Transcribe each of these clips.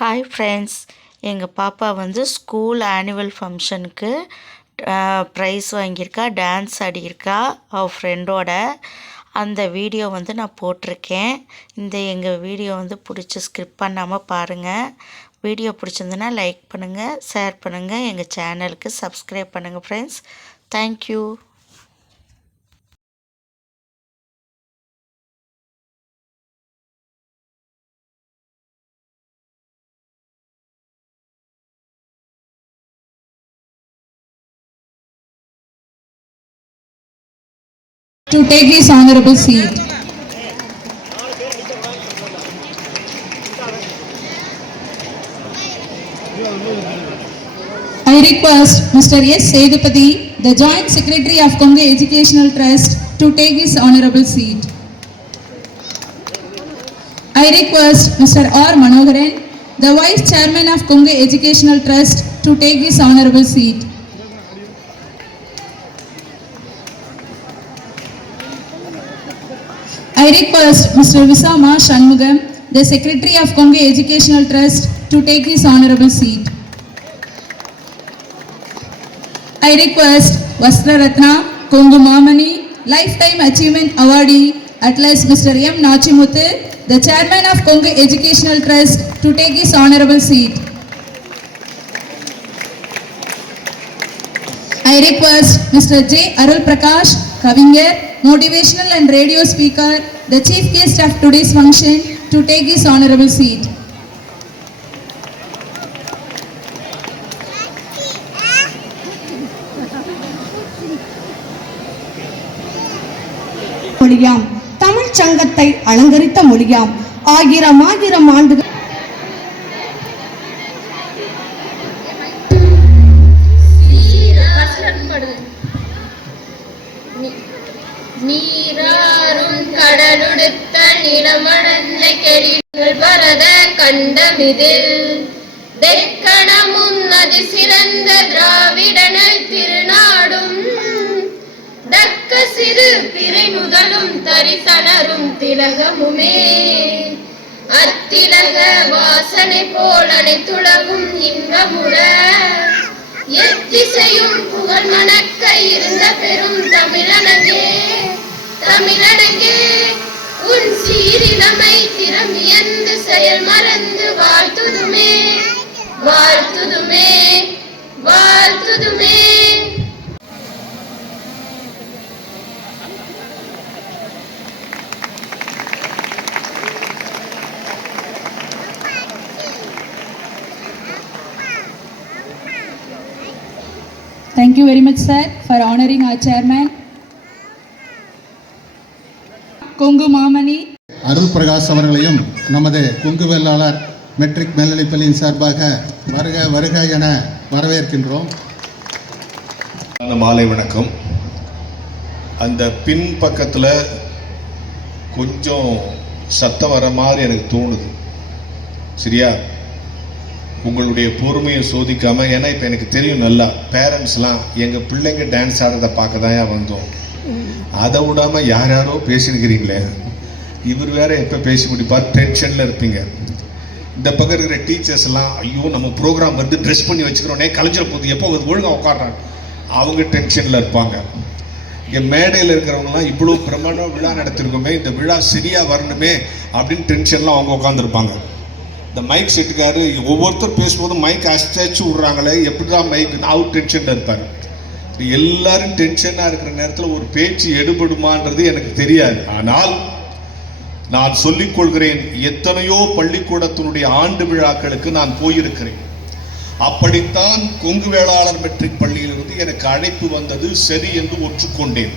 Hi friends, எங்கள் பாப்பா வந்து ஸ்கூல் ஆனுவல் ஃபங்க்ஷனுக்கு ப்ரைஸ் வாங்கியிருக்கா, டான்ஸ் ஆடியிருக்கா அவள் ஃப்ரெண்டோட. அந்த வீடியோ வந்து நான் போட்டிருக்கேன். எங்கள் வீடியோ வந்து பிடிச்சி ஸ்கிப் பண்ணாமல் பாருங்கள். வீடியோ பிடிச்சிருந்துன்னா லைக் பண்ணுங்கள், ஷேர் பண்ணுங்கள், எங்கள் சேனலுக்கு சப்ஸ்கிரைப் பண்ணுங்கள் friends. Thank you. To take his honorable seat. I request Mr. S. Sedupati, the Joint Secretary of Kongu Educational Trust, to take his honorable seat. I request Mr. R. Manoharan, the Vice Chairman of Kongu Educational Trust, to take his honorable seat. I request Mr. Visama Shanmugam, the Secretary of Kongu Educational Trust, to take his honorable seat. I request Vastra Ratna Kongu Mamani, Lifetime Achievement Awardee, Atlas Mr. M. Nachimuthu, the Chairman of Kongu Educational Trust, to take his honorable seat. I request Mr. J. Arul Prakash, Kavinger, Motivational and Radio Speaker, the Chief Guest of today's function, to take his honorable seat. மொழியாம் தமிழ் சங்கத்தை அலங்கரித்த மொழியாம் ஆயிரம் ஆண்டுகள் நீராறும் கடலுடுத்த நிலமடந்த கெடிகள் பரத கண்டமிதில் தெக்கணமும் நதி சிறந்த திராவிடனல் திருநாடும் தக்க சிறு பிறை முதலும் தரிசனரும் திலகமுமே அத்திலக வாசனை போல் அனைத்துலகும் இன்பமுட எத்திசையும் புகழ் மணக்க இருந்த பெரும் தமிழனங்கே தமிழனங்கே உன் சீரிலமை திறமியந்து செயல் மறந்து வாழ்த்துதுமே வாழ்த்துதுமே வாழ்த்துதுமே. Thank you very much, sir, for honoring our chairman. Kongu Mamani. அருள் பிரகாஷ் அவர்களையும் நமது கொங்கு வேளாளர் மெட்ரிக் மேல்நிலைப்பள்ளியின் சார்பாக வருக வருக என வரவேற்கின்றோம். மாலை வணக்கம். அந்த பின் பக்கத்தில் கொஞ்சம் சத்தம் வர மாதிரி எனக்கு தோணுது. சரியா? உங்களுடைய பொறுமையை சோதிக்காமல், ஏன்னா இப்போ எனக்கு தெரியும் நல்லா பேரண்ட்ஸ்லாம் எங்கள் பிள்ளைங்க டான்ஸ் ஆடுறதை பார்க்க தான் வந்தோம், அதை விடாமல் யார் யாரோ பேசினுக்கிறீங்களே, இவர் வேற எப்போ பேசி முடிப்பார், டென்ஷனில் இருப்பீங்க. இந்த பக்கம் இருக்கிற டீச்சர்ஸ்லாம் ஐயோ நம்ம ப்ரோக்ராம் வந்து ட்ரெஸ் பண்ணி வச்சுக்கிறோன்னே கலைஞ்சிட போகுது, எப்போ ஒழுங்காக உட்காடுறாங்க, அவங்க டென்ஷனில் இருப்பாங்க. இங்கே மேடையில் இருக்கிறவங்கலாம் இவ்வளோ பிரமாண்டம் விழா நடத்திருக்கோமே, இந்த விழா சரியாக வரணுமே அப்படின்னு டென்ஷன்லாம் அவங்க உட்காந்துருப்பாங்க. இந்த மைக் செட்டுக்காரு ஒவ்வொருத்தர் பேசும்போது மைக் அஸ்டாச்சு விட்றாங்களே, எப்படி தான் மைக் அவர் டென்ஷனில் இருப்பார். எல்லாரும் டென்ஷனாக இருக்கிற நேரத்தில் ஒரு பேச்சு எடுபடுமான்றது எனக்கு தெரியாது. ஆனால் நான் சொல்லிக்கொள்கிறேன், எத்தனையோ பள்ளிக்கூடத்தினுடைய ஆண்டு விழாக்களுக்கு நான் போயிருக்கிறேன். அப்படித்தான் கொங்கு வேளாளர் மெட்ரிக் பள்ளியிலிருந்து எனக்கு அழைப்பு வந்தது. சரி என்று ஒற்றுக்கொண்டேன்.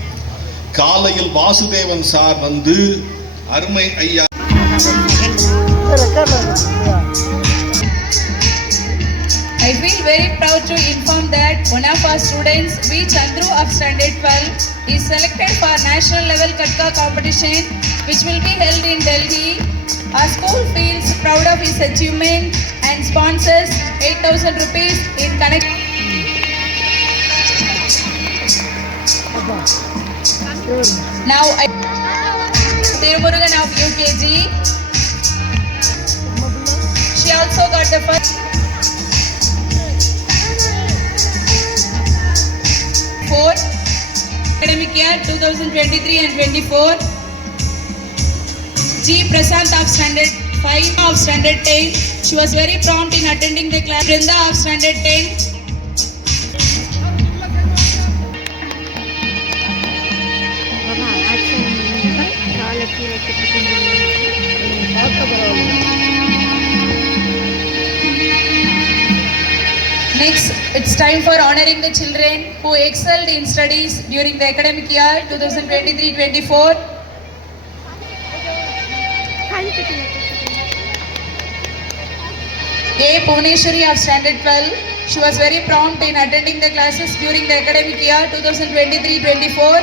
காலையில் வாசுதேவன் சார் வந்து அருமை ஐயா, I feel very proud to inform that one of our students, V. Chandru of Standard 12, is selected for national level Katka competition, which will be held in Delhi. Our school feels proud of his achievement and sponsors 8,000 rupees in connect. Now I Tirumurugan of UKG. She also got the first. Fourth academic year 2023 and 24. G. Prasant of standard 5 of standard 10. She was very prompt in attending the class. Brinda of standard 10. Next, it's time for honoring the children who excelled in studies during the academic year 2023-24. A. Purneshwari of standard 12. She was very prompt in attending the classes during the academic year 2023-24.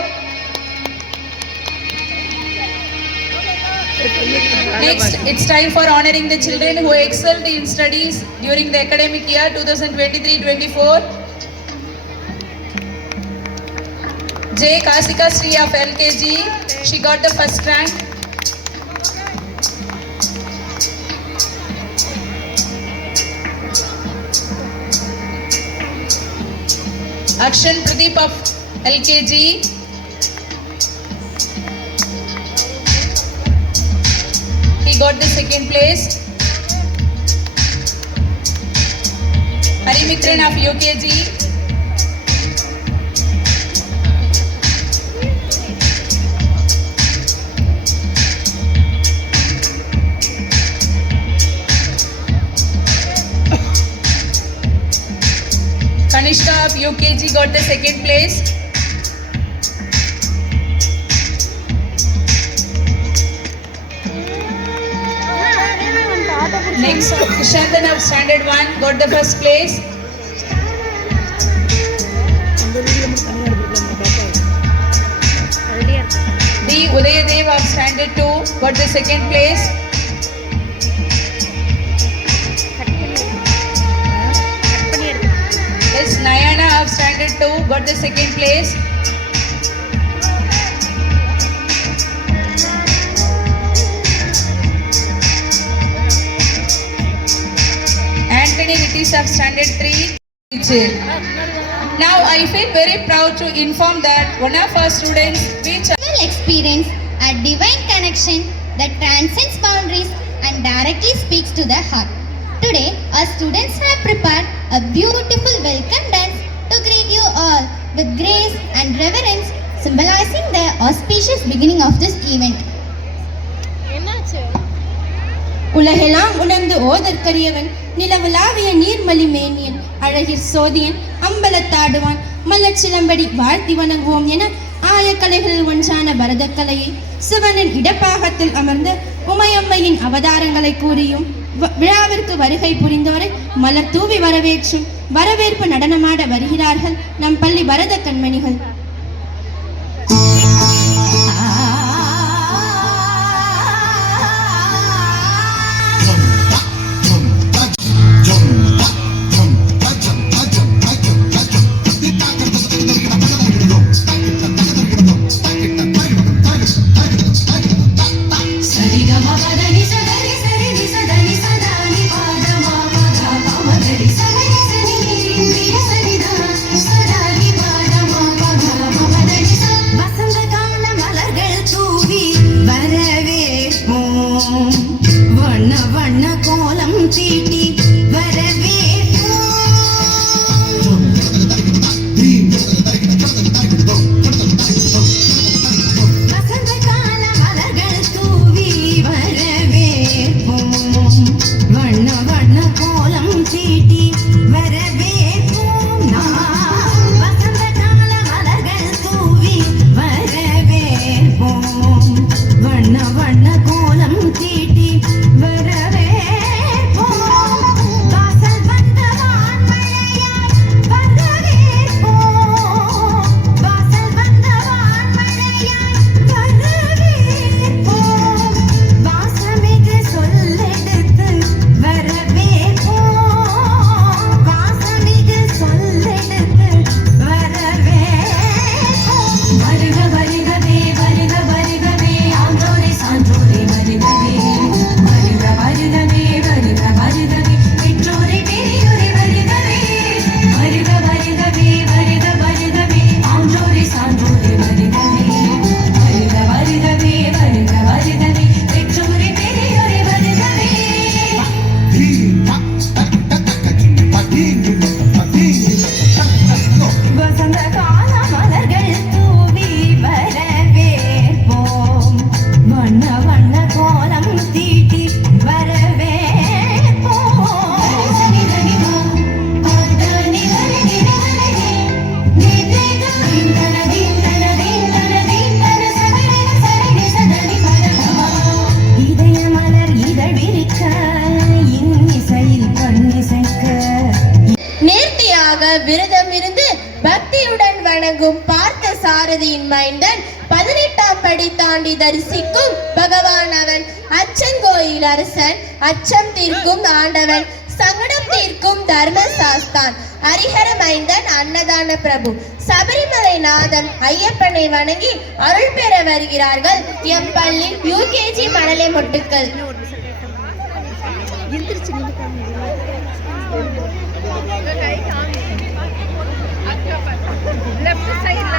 Next, it's time for honoring the children who excelled in studies during the academic year 2023-24. J. Kasika Sri of LKG. She got the first rank. Akshan Pradeep of LKG. He got the second place. Harimitran of UKG. Kanishka of UKG got the second place. Next, Kishandan of standard 1 got the first place. D. Udayadev of standard 2 got the second place. S. Nayana of standard 2 got the second place. Anthony Ritish of standard 3. Now I feel very proud to inform that one of our students reached Personal experience, a divine connection that transcends boundaries and directly speaks to the heart. Today, our students have prepared a beautiful welcome dance to greet you all with grace and reverence, symbolizing the auspicious beginning of this event. உலகெல்லாம் உணர்ந்து ஓதற்கரியவன் நிலவுலாவிய நீர்மலி மேனியன் அழகிற் சோதியன் அம்பலத்தாடுவான் மல்லச்சிலம்படி வாழ்த்தி வணங்குவோம் என ஆயக்கலைகளில் ஒன்றான பரதக்கலையை சிவனின் இடப்பாகத்தில் அமர்ந்த உமையம்மையின் அவதாரங்களை கூறியும் விழாவிற்கு வருகை புரிந்தோரை மலர் தூவி வரவேற்றும் வரவேற்பு நடனமாட வருகிறார்கள் நம் பள்ளி பரத கண்மணிகள். Sari விரதம் இருந்து பக்தியுடன் வணங்கும் பார்த்த சாரதியின் மைந்தன் 18ஆம் படி தாண்டி தரிசிக்கும் பகவான் அவன். அச்சங்கோயில் அரசன், அச்சம் தீர்க்கும் ஆண்டவன், சங்கடம் தீர்க்கும் தர்மசாஸ்தான், ஹரிஹர மைந்தன் அன்னதான பிரபு, சபரிமலை நாதன் ஐயப்பனை வணங்கி அருள் பெற வருகிறார்கள் எம் பள்ளி யூகேஜி மணலை மொட்டுக்கள். லெஃப்ட் சைடுல